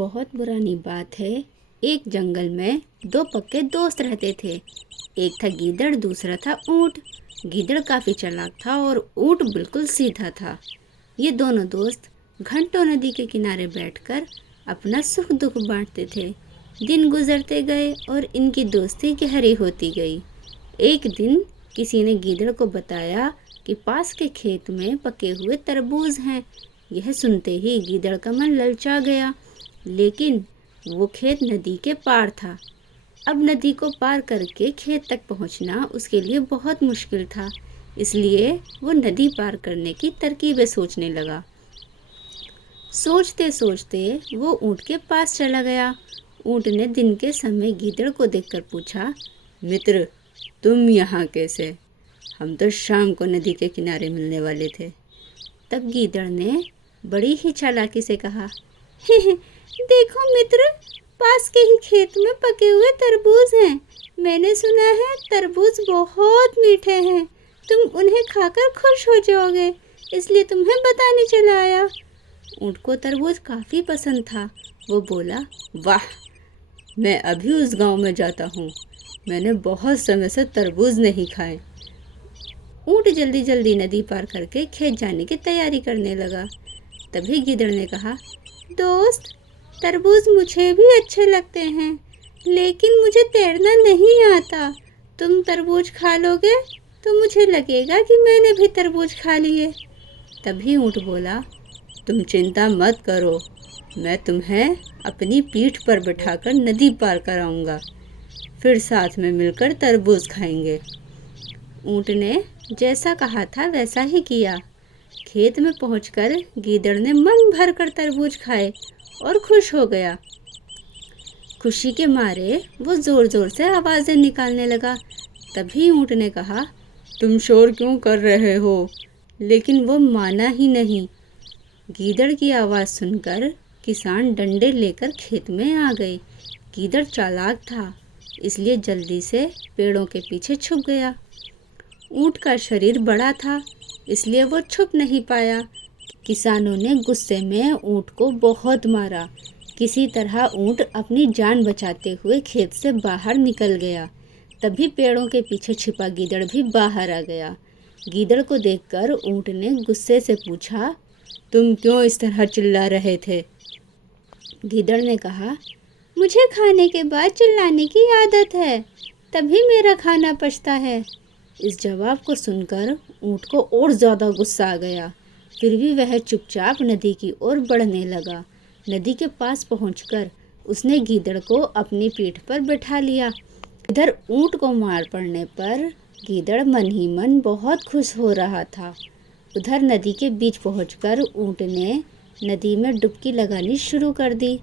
बहुत पुरानी बात है। एक जंगल में दो पक्के दोस्त रहते थे। एक था गीदड़, दूसरा था ऊंट। गीदड़ काफी चालाक था और ऊंट बिल्कुल सीधा था। ये दोनों दोस्त घंटों नदी के किनारे बैठकर अपना सुख दुख बांटते थे। दिन गुजरते गए और इनकी दोस्ती गहरी होती गई। एक दिन किसी ने गीदड़ को बताया कि पास के खेत में पके हुए तरबूज हैं। यह सुनते ही गीदड़ का मन ललचा गया, लेकिन वो खेत नदी के पार था। अब नदी को पार करके खेत तक पहुंचना उसके लिए बहुत मुश्किल था, इसलिए वो नदी पार करने की तरकीबें सोचने लगा। सोचते सोचते वो ऊंट के पास चला गया। ऊंट ने दिन के समय गीदड़ को देखकर पूछा, मित्र, तुम यहाँ कैसे? हम तो शाम को नदी के किनारे मिलने वाले थे। तब गीदड़ ने बड़ी ही चालाकी से कहा, देखो मित्र, पास के ही खेत में पके हुए तरबूज हैं। मैंने सुना है तरबूज बहुत मीठे हैं। तुम उन्हें खाकर खुश हो जाओगे, इसलिए तुम्हें बताने चला आया। ऊंट को तरबूज काफ़ी पसंद था। वो बोला, वाह, मैं अभी उस गांव में जाता हूँ। मैंने बहुत समय से तरबूज नहीं खाए। ऊंट जल्दी जल्दी नदी पार करके खेत जाने की तैयारी करने लगा। तभी गीदड़ ने कहा, दोस्त, तरबूज मुझे भी अच्छे लगते हैं, लेकिन मुझे तैरना नहीं आता। तुम तरबूज खा लोगे तो मुझे लगेगा कि मैंने भी तरबूज खा लिए। तभी ऊंट बोला, तुम चिंता मत करो, मैं तुम्हें अपनी पीठ पर बिठाकर नदी पार कराऊंगा। फिर साथ में मिलकर तरबूज खाएंगे। ऊंट ने जैसा कहा था वैसा ही किया। खेत में पहुंचकर गीदड़ ने मन भर कर तरबूज खाए और खुश हो गया। खुशी के मारे वो जोर जोर से आवाज़ें निकालने लगा। तभी ऊंट ने कहा, तुम शोर क्यों कर रहे हो? लेकिन वो माना ही नहीं। गीदड़ की आवाज़ सुनकर किसान डंडे लेकर खेत में आ गए। गीदड़ चालाक था, इसलिए जल्दी से पेड़ों के पीछे छुप गया। ऊंट का शरीर बड़ा था, इसलिए वो छुप नहीं पाया। किसानों ने गुस्से में ऊंट को बहुत मारा। किसी तरह ऊंट अपनी जान बचाते हुए खेत से बाहर निकल गया। तभी पेड़ों के पीछे छिपा गीदड़ भी बाहर आ गया। गीदड़ को देखकर ऊंट ने गुस्से से पूछा, तुम क्यों इस तरह चिल्ला रहे थे? गीदड़ ने कहा, मुझे खाने के बाद चिल्लाने की आदत है, तभी मेरा खाना पचता है। इस जवाब को सुनकर ऊंट को और ज़्यादा गुस्सा आ गया। फिर भी वह चुपचाप नदी की ओर बढ़ने लगा। नदी के पास पहुंचकर उसने गीदड़ को अपनी पीठ पर बैठा लिया। इधर ऊंट को मार पड़ने पर गीदड़ मन ही मन बहुत खुश हो रहा था। उधर नदी के बीच पहुंचकर ऊंट ने नदी में डुबकी लगानी शुरू कर दी।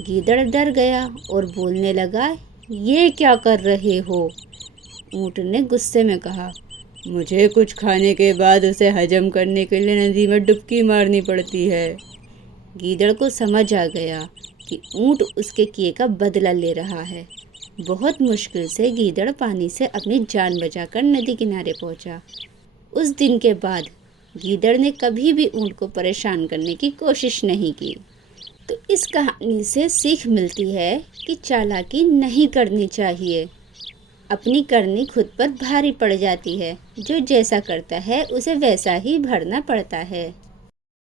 गीदड़ डर गया और बोलने लगा, ये क्या कर रहे हो? ऊंट ने गुस्से में कहा, मुझे कुछ खाने के बाद उसे हजम करने के लिए नदी में डुबकी मारनी पड़ती है। गीदड़ को समझ आ गया कि ऊंट उसके किए का बदला ले रहा है। बहुत मुश्किल से गीदड़ पानी से अपनी जान बचाकर नदी किनारे पहुंचा। उस दिन के बाद गीदड़ ने कभी भी ऊंट को परेशान करने की कोशिश नहीं की। तो इस कहानी से सीख मिलती है कि चालाकी नहीं करनी चाहिए। अपनी करनी खुद पर भारी पड़ जाती है। जो जैसा करता है उसे वैसा ही भरना पड़ता है।